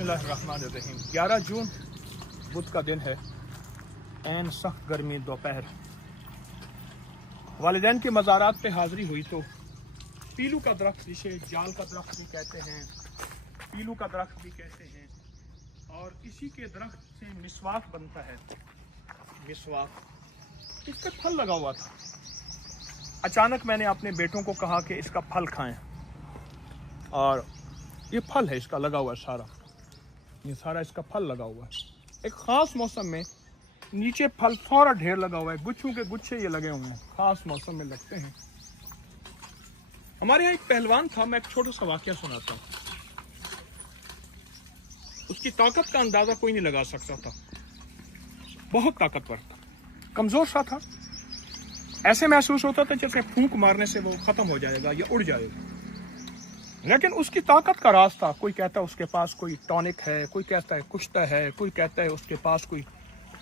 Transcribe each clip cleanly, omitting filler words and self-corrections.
बिस्मिल्लाहिर्रहमानिर्रहीम। 11 जून बुध का दिन है। ऐन सख्त गर्मी दोपहर। वालिदैन के मज़ारात पे हाज़िरी हुई तो पीलू का दरख्त, जिसे जाल का दरख्त भी कहते हैं, पीलू का दरख्त भी कहते हैं, और इसी के दरख्त से मिसवाक बनता है। मिसवाक, इस पर फल लगा हुआ था। अचानक मैंने अपने बेटों को कहा कि इसका फल खाएं, और ये फल है इसका लगा हुआ है सारा, ये सारा इसका फल लगा हुआ है। एक ख़ास मौसम में नीचे फल सारा ढेर लगा हुआ है, गुच्छों के गुच्छे ये लगे हुए हैं, ख़ास मौसम में लगते हैं। हमारे यहाँ एक पहलवान था, मैं एक छोटा सा वाक़या सुनाता हूँ। उसकी ताकत का अंदाज़ा कोई नहीं लगा सकता था, बहुत ताकतवर था, कमज़ोर सा था। ऐसे महसूस होता था जैसे फूंक मारने से वो ख़त्म हो जाएगा या उड़ जाएगा। लेकिन उसकी ताकत का राज था। कोई कहता है उसके पास कोई टॉनिक है, कोई कहता है कुश्ता है, कोई कहता है उसके पास कोई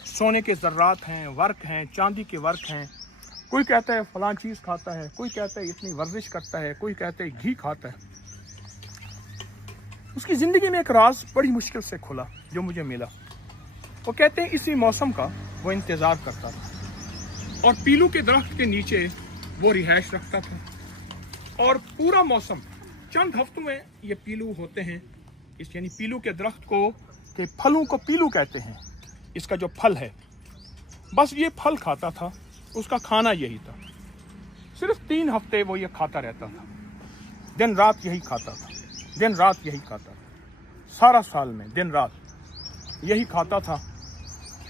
सोने के ज़र्रात हैं, वर्क हैं, चांदी के वर्क हैं, कोई कहता है फलां चीज़ खाता है, कोई कहता है इतनी वर्जिश करता है, कोई कहता है घी खाता है। उसकी ज़िंदगी में एक राज बड़ी मुश्किल से खुला जो मुझे मिला। वो कहते हैं इसी मौसम का वो इंतज़ार करता था और पीलू के दरख्त के नीचे वो रिहाइश रखता था, और पूरा मौसम, चंद हफ्तों में ये पीलू होते हैं। इस यानी पीलू के दरख्त को के फलों को पीलू कहते हैं। इसका जो फल है, बस ये फल खाता था, उसका खाना यही था। सिर्फ 3 हफ्ते वो ये खाता रहता था, दिन रात यही खाता था, दिन रात यही खाता था, सारा साल में दिन रात यही खाता था।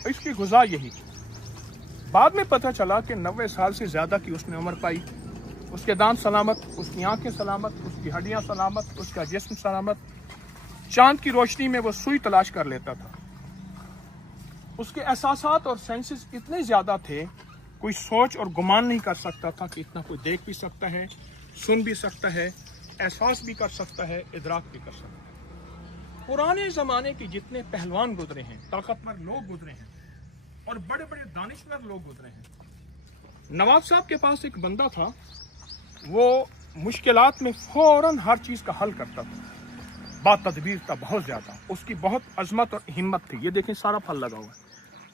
इसकी गुज़ा यही थी। बाद में पता चला कि 90 साल से ज़्यादा की उसने उम्र पाई। उसके दांत सलामत, उसकी आंखें सलामत, उसकी हड्डियां सलामत, उसका जिस्म सलामत। चांद की रोशनी में वो सुई तलाश कर लेता था। उसके एहसासात और सेंसेस इतने ज़्यादा थे, कोई सोच और गुमान नहीं कर सकता था कि इतना कोई देख भी सकता है, सुन भी सकता है, एहसास भी कर सकता है, इदराक भी कर सकता है। पुराने ज़माने के जितने पहलवान गुजरे हैं, ताकतवर लोग गुजरे हैं, और बड़े बड़े दानिशवर लोग गुजरे हैं। नवाब साहब के पास एक बंदा था, वो मुश्किलात में फौरन हर चीज़ का हल करता था, बातदबीर था बहुत ज़्यादा। उसकी बहुत अजमत और हिम्मत थी। ये देखें सारा फल लगा हुआ है,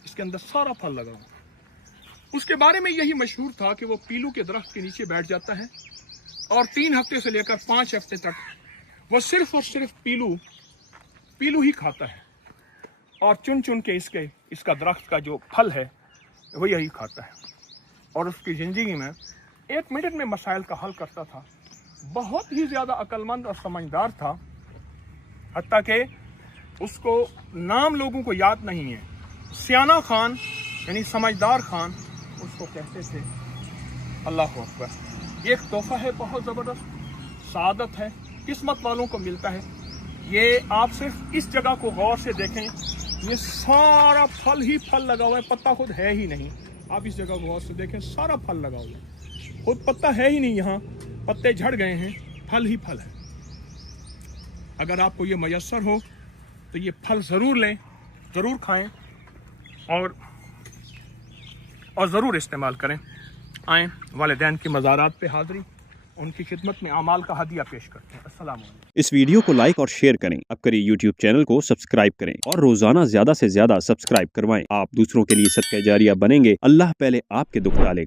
इसके अंदर सारा फल लगा हुआ है। उसके बारे में यही मशहूर था कि वो पीलू के दरख्त के नीचे बैठ जाता है और 3 हफ्ते से लेकर 5 हफ्ते तक वो सिर्फ और सिर्फ पीलू ही खाता है, और चुन चुन के इसका दरख्त का जो फल है वो यही खाता है। और उसकी ज़िंदगी में 1 मिनट में मसाइल का हल करता था। बहुत ही ज़्यादा अक्लमंद और समझदार था, हत्ता कि उसको नाम लोगों को याद नहीं है। सियाना खान यानी समझदार खान उसको कहते थे। अल्लाह अकबर। ये एक तोहफा है, बहुत ज़बरदस्त सादत है, किस्मत वालों को मिलता है। ये आप सिर्फ इस जगह को गौर से देखें, ये सारा फल ही फल लगा हुआ है, पत्ता खुद है ही नहीं। आप इस जगह को गौर से देखें, सारा फल लगा हुआ है, खुद पत्ता है ही नहीं। यहाँ पत्ते झड़ गए हैं, फल ही फल है। अगर आपको ये मयस्सर हो तो ये फल ज़रूर लें, ज़रूर खाएं, और ज़रूर इस्तेमाल करें। आएँ, वालिदैन की मज़ारात पे हाज़िरी, उनकी खिदमत में आमाल का हदिया पेश करते हैं। अस्सलाम वालेकुम। इस वीडियो को लाइक और शेयर करें। अब करिए YouTube चैनल को सब्सक्राइब करें और रोजाना ज्यादा से ज्यादा सब्सक्राइब करवाएं। आप दूसरों के लिए सदका जारिया बनेंगे। अल्लाह पहले आपके दुख टालेगा।